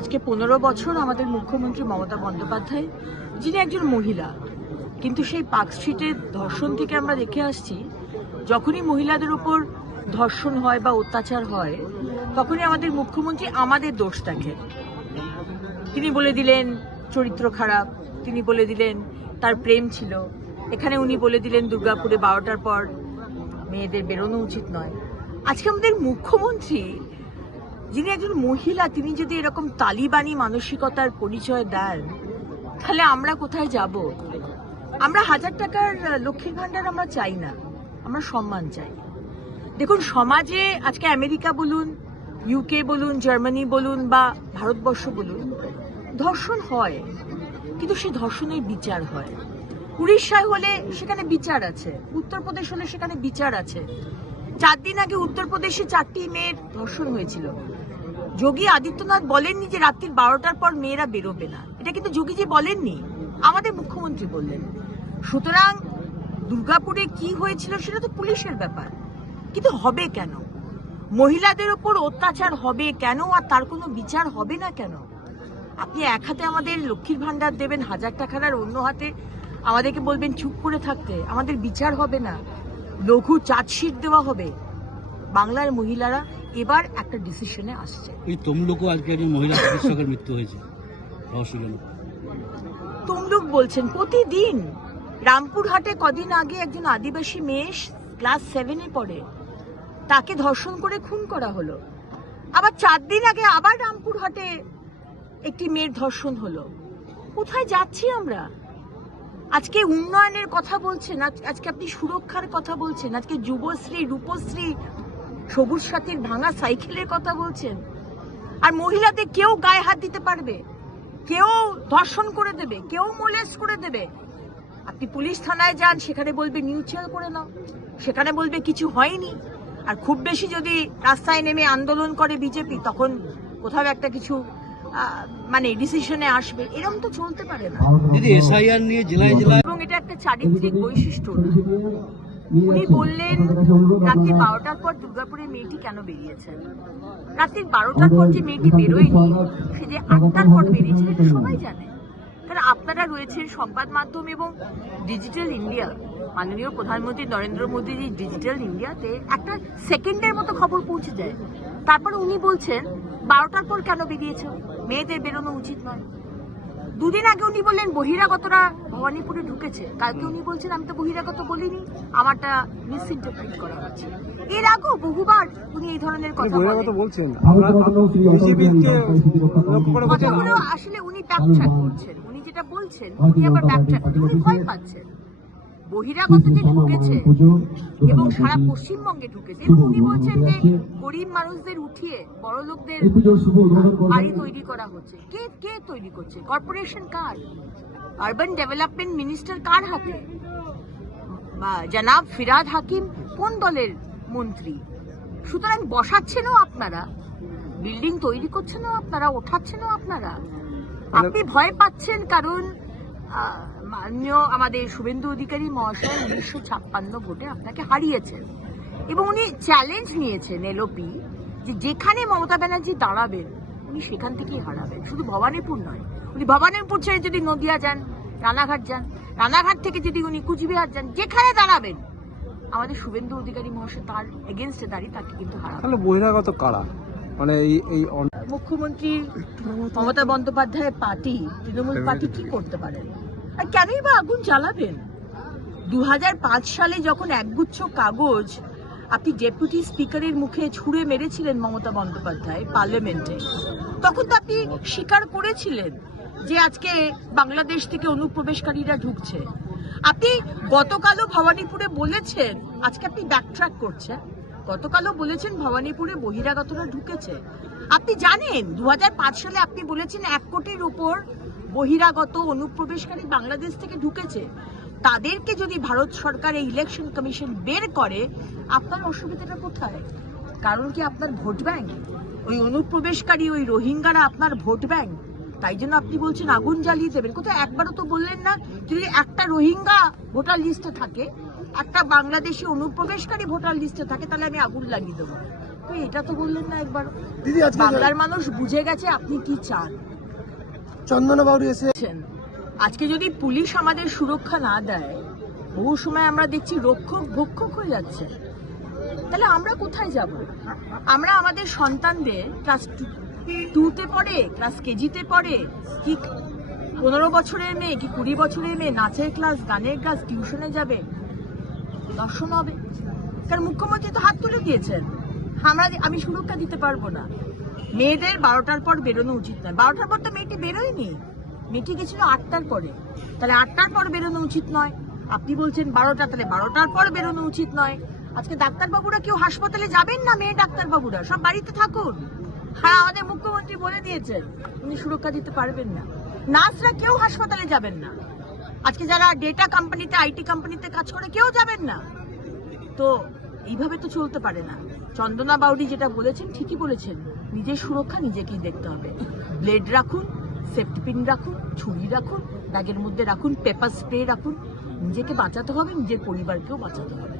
আজকে পনেরো বছর আমাদের মুখ্যমন্ত্রী মমতা বন্দ্যোপাধ্যায়, যিনি একজন মহিলা, কিন্তু সেই পার্ক স্ট্রিটের ধর্ষণ থেকে আমরা দেখে আসছি, যখনই মহিলাদের উপর ধর্ষণ হয় বা অত্যাচার হয়, তখনই আমাদের মুখ্যমন্ত্রী আমাদের দোষ দেখেন। তিনি বলে দিলেন, চরিত্র খারাপ, তিনি বলে দিলেন, তার প্রেম ছিল। এখানে উনি বলে দিলেন, দুর্গাপুরে বারোটার পর মেয়েদের বেরোনো উচিত নয়। আজকে আমাদের মুখ্যমন্ত্রী যিনি একজন মহিলা, তিনি যদি এরকম তালিবানি মানসিকতার পরিচয় দেন, তাহলে আমরা কোথায় যাব? আমরা হাজার টাকার লক্ষ্মীর ভান্ডার আমরা চাই না। আমরা সম্মান চাই। দেখুন, সমাজে আজকে আমেরিকা বলুন ইউকে বলুন জার্মানি বলুন বা ভারতবর্ষ বলুন, ধর্ষণ হয়, কিন্তু সে ধর্ষণের বিচার হয়। উড়িষ্যায় হলে সেখানে বিচার আছে, উত্তরপ্রদেশ হলে সেখানে বিচার আছে। চার দিন আগে উত্তরপ্রদেশে চারটি মেয়ের ধর্ষণ হয়েছিল। যোগী আদিত্যনাথ বলেননি যে রাত্রির বারোটার পর মেয়েরা বেরোবে না। এটা কিন্তু যোগীজি বলেননি, আমাদের মুখ্যমন্ত্রী বললেন। সুতরাং দুর্গাপুরে কি হয়েছিল সেটা তো পুলিশের ব্যাপার। কিন্তু হবে কেন? মহিলাদের ওপর অত্যাচার হবে কেন আর তার কোনো বিচার হবে না কেন? আপনি এক হাতে আমাদের লক্ষ্মীর ভাণ্ডার দেবেন, হাজার টাকার আর অন্য হাতে আমাদেরকে বলবেন চুপ করে থাকতে, আমাদের বিচার হবে না। লঘু চার্জশিট দেওয়া হবে। বাংলার মহিলারা এবার একটা ডিসিশনে আসছে। এই তমলুকও আজকে একজন মহিলা চিকিৎসকের মৃত্যু হয়েছে। রহস্য কেন তমলুক বলছেন প্রতিদিন রামপুরহাটে কদিন আগে একজন আদিবাসী মেয়ে ক্লাস সেভেনে পড়ে। তাকে ধর্ষণ করে খুন করা হলো। আবার চার দিন আগে আবার রামপুরহাটে একটি মেয়ের ধর্ষণ হলো। কোথায় যাচ্ছি আমরা? আজকে উন্নয়নের কথা বলছেন আজ- আজকে আপনি সুরক্ষার কথা বলছেন আজকে যুবশ্রী রূপশ্রী সবুজ সাথীর ভাঙা সাইকেলের কথা বলছেন। আর মহিলাদের কেউ গায়ে হাত দিতে পারবে? কেউ ধর্ষণ করে দেবে? কেউ মোলেস্ট করে দেবে? আপনি পুলিশ থানায় যান সেখানে বলবে নিউট্রাল করে নাও। সেখানে বলবে কিছু হয়নি। আর খুব বেশি যদি রাস্তায় নেমে আন্দোলন করে বিজেপি তখন কোথাও একটা কিছু মানে ডিসিশনে আসবে। এরকম তো চলতে পারে না। দিদি এসআইআর নিয়ে জেলায় জেলায় এবং এটা একটা চারিত্রিক বৈশিষ্ট্য। উনি বললেন রাত্রি বারোটার পর দুর্গাপুরের মেয়েটি কেন বেরিয়েছে? রাত্রি বারোটার পর যে মেয়েটি বেরোয়নি সে যে আটটার পর বেরিয়েছে সবাই জানে। কারণ আপনারা রয়েছেন সংবাদ মাধ্যম এবং ডিজিটাল ইন্ডিয়া। মাননীয় প্রধানমন্ত্রী নরেন্দ্র মোদীর ডিজিটাল ইন্ডিয়াতে একটা সেকেন্ডের মতো খবর পৌঁছে যায়। তারপর উনি বলছেন বারোটার পর কেন বেরিয়েছে? মেয়েদের বেরোনো উচিত নয়। দুদিন আগে উনি বললেন বহিরাগতরা ভবানীপুরে ঢুকেছে। কালকে উনি বলছেন আমি তো বহিরাগত বলিনি আমারটা মিসইন্টারপ্রিট করা হচ্ছে। এর আগেও বহুবার উনি এই ধরনের কথা বলছেন। কথাগুলো আসলে উনি ব্যাকট্র্যাক করছেন। উনি যেটা বলছেন উনি আবার ব্যাকট্র্যাক করছেন উনি ভয় পাচ্ছেন। বহিরাগত যে ঢুকেছে এবং সারা পশ্চিমবঙ্গে ঢুকেছে। এবং উনি বলছেন যে গরিব মানুষদের উঠিয়ে বড় লোকদের বাড়ি তৈরি করা হচ্ছে। কে কে তৈরি করছে? কর্পোরেশন কার? আরবান ডেভেলপমেন্ট মিনিস্টার কার হাতে? বা জনাব ফিরাদ হাকিম কোন দলের মন্ত্রী? সুতরাং বসাচ্ছেনও আপনারা বিল্ডিং তৈরি করছেনও আপনারা ওঠাচ্ছেনও আপনারা। আপনি ভয় পাচ্ছেন কারণ আহ, মাননীয় আমাদের শুভেন্দু অধিকারী মহাশয় উনিশশো ছাপ্পান্ন ভোটে আপনাকে হারিয়েছেন। এবং উনি চ্যালেঞ্জ নিয়েছেন এলওপি যে যেখানে মমতা ব্যানার্জি দাঁড়াবেন উনি সেখান থেকেই হারাবেন। শুধু ভবানীপুর নয় উনি ভবানীপুর ছেড়ে যদি নদিয়া যান রানাঘাট যান রানাঘাট থেকে যদি উনি কুচবিহার যান যেখানে দাঁড়াবেন আমাদের শুভেন্দু অধিকারী মহাশয় তার এগেনস্টে দাঁড়িয়ে তাকে কিন্তু হারাবেন। তাহলে বহিরাগত কারা? মানে এই এই মুখ্যমন্ত্রী মমতা বন্দ্যোপাধ্যায়ের পার্টি তৃণমূল পার্টি কি করতে পারেন আর কেনই বা আগুন জ্বালাবেন? দু হাজার পাঁচ সালে যখন একগুচ্ছ কাগজ আপনি ডেপুটি স্পিকারের মুখে ছুঁড়ে মেরেছিলেন মমতা বন্দ্যোপাধ্যায় পার্লামেন্টে, তখন তো আপনি স্বীকার করেছিলেন যে আজকে বাংলাদেশ থেকে অনুপ্রবেশকারীরা ঢুকছে। আপনি গতকালও ভবানীপুরে বলেছেন, আজকে আপনি ব্যাকট্র্যাক করছেন। গতকালও বলেছেন ভবানীপুরে বহিরাগতরা ঢুকেছে। আপনি জানেন দু হাজার পাঁচ সালে আপনি বলেছেন এক কোটির উপর বহিরাগত অনুপ্রবেশকারী বাংলাদেশ থেকে ঢুকেছে। তাদেরকে যদি ভারত সরকার এই ইলেকশন কমিশন বের করে আপনার অসুবিধাটা কোথায়? কারণ কি আপনার ভোট ব্যাংক ওই অনুপ্রবেশকারী ওই রোহিঙ্গারা আপনার ভোট ব্যাংক তাই জন্য আপনি বলছেন আগুন জ্বালিয়ে দেবেন। কোথাও একবারও তো বললেন না যদি একটা রোহিঙ্গা ভোটার লিস্টে থাকে একটা বাংলাদেশি অনুপ্রবেশকারী ভোটার লিস্টে থাকে তাহলে আমি আগুন লাগিয়ে দেবো। কই এটা তো বললেন না একবার বাংলার মানুষ বুঝে গেছে আপনি কি চান। চন্দনা বাউরি এসে আজকে যদি পুলিশ আমাদের সুরক্ষা না দেয়, বহু সময় আমরা দেখছি রক্ষক ভক্ষক হয়ে যাচ্ছে। তাহলে আমরা কোথায় যাব? আমরা আমাদের সন্তানদের ক্লাস টুতে পড়ে ক্লাস কেজিতে পড়ে, কি পনেরো বছরের মেয়ে, কি কুড়ি বছরের মেয়ে, নাচের ক্লাস গানের ক্লাস টিউশনে যাবে দর্শন হবে। কারণ মুখ্যমন্ত্রী তো হাত তুলে দিয়েছেন। আমরা আমি সুরক্ষা দিতে পারব না। মেয়েদের বারোটার পর বেরোনো উচিত নয়। বারোটার পর তো মেয়েটি বেরোয়নি। মেয়েটি গেছিল আটটার পরে। তাহলে আটটার পর বেরোনো উচিত নয়। আপনি বলছেন বারোটা, তাহলে বারোটার পর বেরোনো উচিত নয়। আজকে ডাক্তারবাবুরা কেউ হাসপাতালে যাবেন না মেয়ে ডাক্তারবাবুরা? সব বাড়িতে থাকুন। হ্যাঁ আমাদের মুখ্যমন্ত্রী বলে দিয়েছেন, উনি সুরক্ষা দিতে পারবেন না। নার্সরা কেউ হাসপাতালে যাবেন না। আজকে যারা ডেটা কোম্পানিতে, আইটি কোম্পানিতে কাজ করে, কেউ যাবেন না। তো এইভাবে তো চলতে পারে না। চন্দনা বাউডি যেটা বলেছেন ঠিকই বলেছেন। নিজের সুরক্ষা নিজেকেই দেখতে হবে। ব্লেড রাখুন সেফটি পিন রাখুন ছুরি রাখুন ব্যাগের মধ্যে রাখুন পেপার স্প্রে রাখুন। নিজেকে বাঁচাতে হবে নিজের পরিবারকেও বাঁচাতে হবে।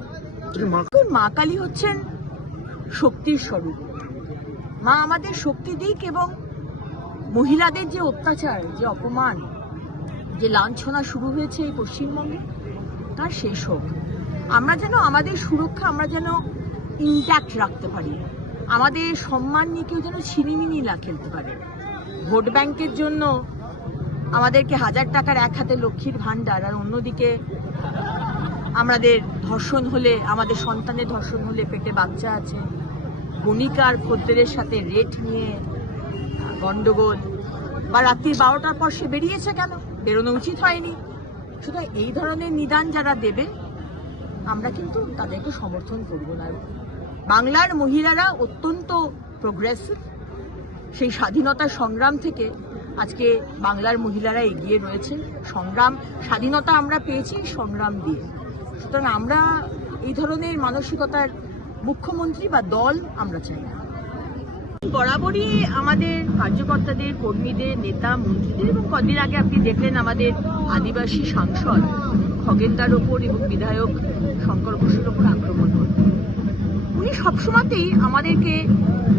মা কালী হচ্ছেন শক্তির স্বরূপ। মা আমাদের শক্তি দিক এবং মহিলাদের যে অত্যাচার যে অপমান যে লাঞ্ছনা শুরু হয়েছে এই পশ্চিমবঙ্গে তার শেষ হোক। আমরা যেন আমাদের সুরক্ষা আমরা যেন ইনট্যাক্ট রাখতে পারি। আমাদের সম্মান নিয়ে কেউ যেন ছিনিমিনি না খেলতে পারে। ভোট ব্যাংকের জন্য আমাদেরকে হাজার টাকার এক হাতে লক্ষ্মীর ভাণ্ডার আর অন্যদিকে আমাদের ধর্ষণ হলে, আমাদের সন্তানের ধর্ষণ হলে পেটে বাচ্চা আছে। বণিকার খদ্দেরের সাথে রেট নিয়ে গন্ডগোল। বা রাত্রি বারোটার পর সে বেরিয়েছে কেন? বেরোনো উচিত হয়নি। সুতরাং এই ধরনের নিদান যারা দেবে, আমরা কিন্তু তাদেরকে সমর্থন করব না। বাংলার মহিলারা অত্যন্ত প্রোগ্রেসিভ সেই স্বাধীনতা সংগ্রাম থেকে আজকে বাংলার মহিলারা এগিয়ে রয়েছে। সংগ্রাম, স্বাধীনতা আমরা পেয়েছি সংগ্রাম দিয়ে। সুতরাং আমরা এই ধরনের মানসিকতার মুখ্যমন্ত্রী বা দল আমরা চাই না। বরাবরই আমাদের কার্যকর্তাদের, কর্মীদের, নেতা, মন্ত্রীদের এবং কদিন আগে আপনি দেখলেন আমাদের আদিবাসী সাংসদ খগেনদার ওপর এবং বিধায়ক শঙ্কর ঘোষের ওপর উনি সবসময়তেই আমাদেরকে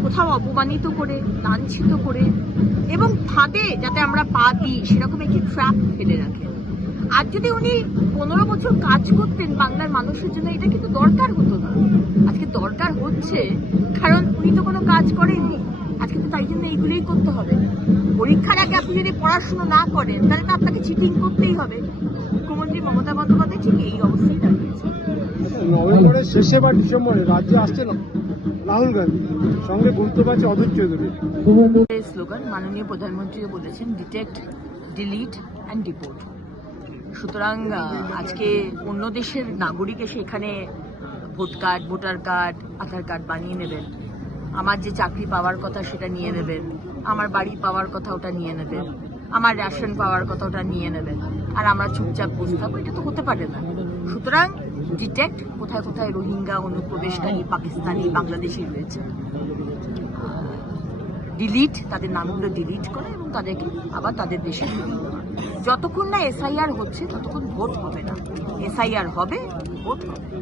কোথাও অপমানিত করে, লাঞ্ছিত করে এবং ফাঁদে যাতে আমরা পা দিই, সেরকম একটি ট্র্যাপ ফেলে রাখেন আর যদি উনি পনেরো বছর কাজ করতেন বাংলার মানুষের জন্য, এটা কিন্তু দরকার হতো না। আজকে দরকার হচ্ছে, কারণ উনি তো কোনো কাজ করেননি। আজকে তো তাই জন্য এইগুলোই করতে হবে। পরীক্ষার আগে আপনি যদি পড়াশুনো না করেন, তাহলে তো আপনাকে চিটিং করতেই হবে। মুখ্যমন্ত্রী মমতা বন্দ্যোপাধ্যায় ঠিক এই অবস্থায় নভেম্বরের শেষে বা ডিসেম্বরে রাজ্যে আসছে না রাহুল গান্ধী। সঙ্গে বক্তব্য আছে অধীর চৌধুরী। স্লোগান মাননীয় প্রধানমন্ত্রীও বলেছেন ডিটেক্ট ডিলিট অ্যান্ড ডিপোর্ট সুতরাং আজকে অন্য দেশের নাগরিক এসে এখানে vote card, voter card, Aadhaar card বানিয়ে নেবেন। আমার যে চাকরি পাওয়ার কথা সেটা নিয়ে নেবেন। আমার বাড়ি পাওয়ার কথা ওটা নিয়ে নেবেন। আমার রেশন পাওয়ার কথা ওটা নিয়ে নেবেন। আর আমরা চুপচাপ বসে থাকব, এটা তো হতে পারে না। সুতরাং ডিটেক্ট কোথায় কোথায় রোহিঙ্গা অনুপ্রবেশকারী পাকিস্তানি, বাংলাদেশি রয়েছে। ডিলিট তাদের নামগুলো ডিলিট করে এবং তাদেরকে আবার তাদের দেশে যতক্ষণ না এসআইআর হচ্ছে, ততক্ষণ ভোট হবে না। এসআইআর হবে ভোট হবে।